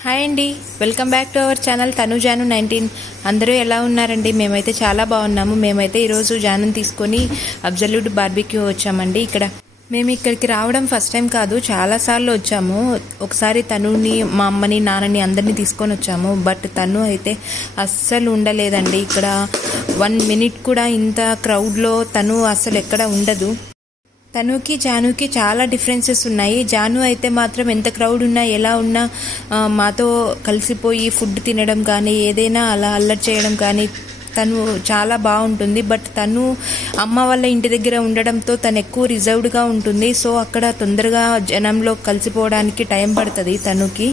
Hi అండి, welcome back to our channel తను జాను 19. అందరూ ఎలా ఉన్నారండి? మేమైతే చాలా బాగున్నాము. మేమైతే ఈరోజు జానుని తీసుకొని అబ్జల్యూట్ బార్బిక్యూ వచ్చామండి. మేము ఇక్కడికి రావడం ఫస్ట్ టైం కాదు, చాలాసార్లు వచ్చాము. ఒకసారి తనుని, మా అమ్మని, నాన్నని అందరినీ తీసుకొని వచ్చాము. బట్ తను అయితే అస్సలు ఉండలేదండి. ఇక్కడ 1 మినిట్ కూడా ఇంత క్రౌడ్లో తను అస్సలు ఎక్కడ ఉండదు. తనుకి జానుకి చాలా డిఫరెన్సెస్ ఉన్నాయి. జాను అయితే మాత్రం ఎంత క్రౌడ్ ఉన్నా ఎలా ఉన్నా మాతో కలిసిపోయి ఫుడ్ తినడం కానీ ఏదైనా అలా అల్లరి చేయడం కానీ తను చాలా బాగుంటుంది. బట్ తను అమ్మ వాళ్ళ ఇంటి దగ్గర ఉండడంతో తను ఎక్కువ రిజర్వ్డ్గా ఉంటుంది. సో అక్కడ తొందరగా జనంలో కలిసిపోవడానికి టైం పడుతుంది తనుకి.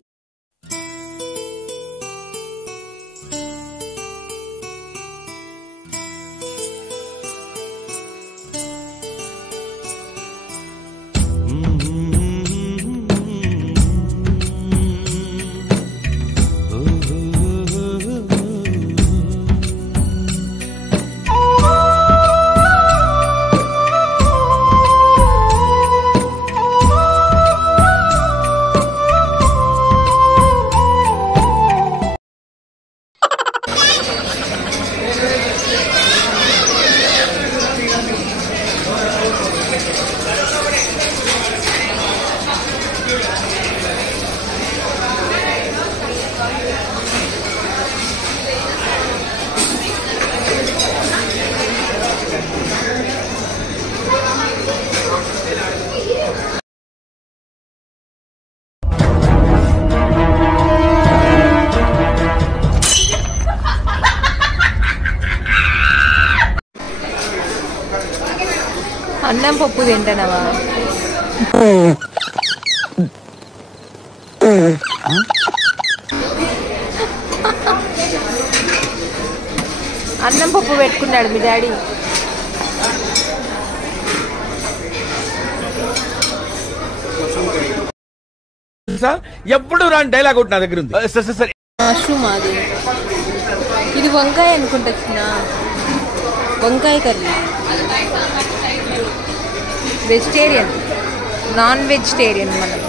అన్నం పప్పు తింటానవా? అన్నం పప్పు పెట్టుకున్నాడు మీ డాడీ. ఎప్పుడు రాని డైలాగ్ ఒకటి నా దగ్గర ఉంది. మష్రూమ్ అది, ఇది వంకాయ అనుకుంటా. వంకాయ కర్రీ. వెజిటేరియన్, నాన్ వెజిటేరియన్ మనం.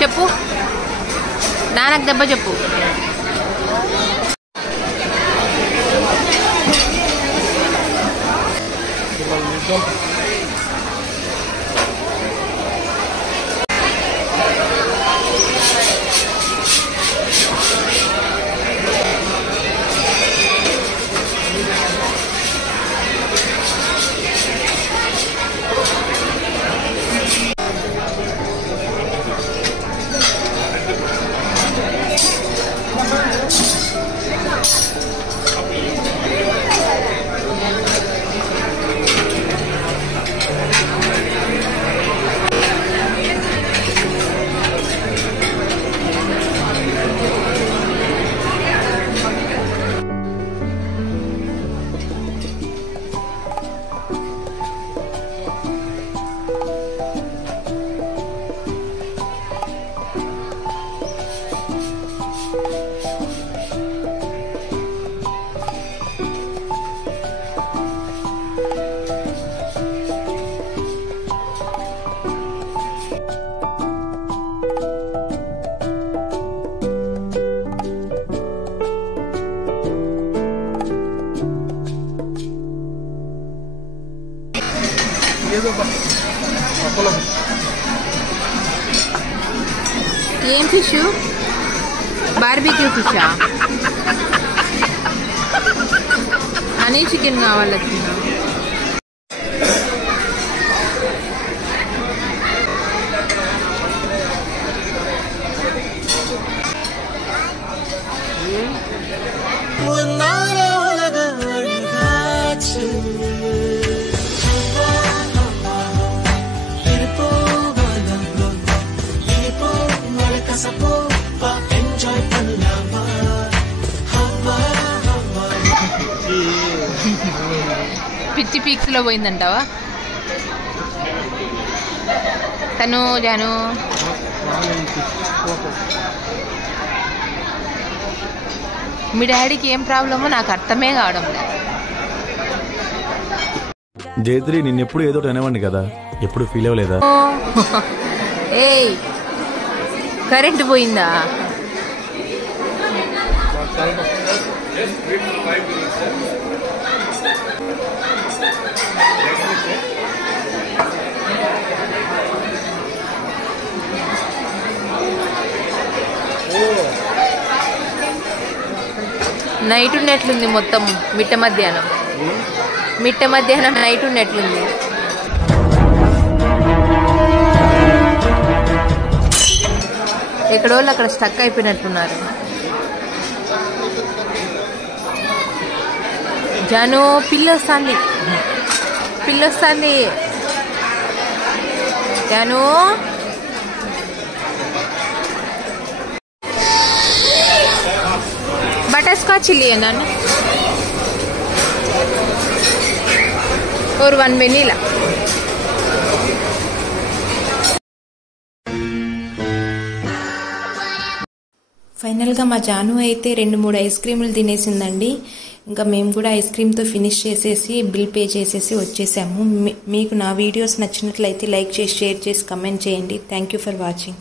చెప్పు, నాన్నకు దెబ్బ చెప్పు. ఏం ఫిష్? బార్బిక్యూ ఫిషా అని చికెన్ కావాలి. పీక్స్ లో పోయిందంటావా తను జాను? మీ డాడీకి ఏం ప్రాబ్లమో నాకు అర్థమే కావడం లేదు. జైత్రి నిన్నెప్పుడు ఏదో అనేవాడిని కదా, ఎప్పుడు ఫీల్ అవ్వలేదా? ఏయ్ కరెంట్ పోయిందా? నైట్ ఉన్నట్లుంది మొత్తం. మిట్ట మధ్యాహ్నం నైట్ ఉన్నట్లుంది. ఎక్కడో అక్కడ స్టక్ అయిపోయినట్టున్నారు. జాను పిల్లొస్తుంది జాను. बटर स्कॉच लिए ना और 1 वेनिला. ఫైనల్గా మా జాను అయితే 2-3 ఐస్ క్రీములు తినేసిందండి. ఇంకా మేము కూడా ఐస్ క్రీమ్తో ఫినిష్ చేసేసి బిల్ పే చేసేసి వచ్చేసాము. మీకు నా వీడియోస్ నచ్చినట్లయితే లైక్ చేసి, షేర్ చేసి, కమెంట్ చేయండి. Thank you for watching.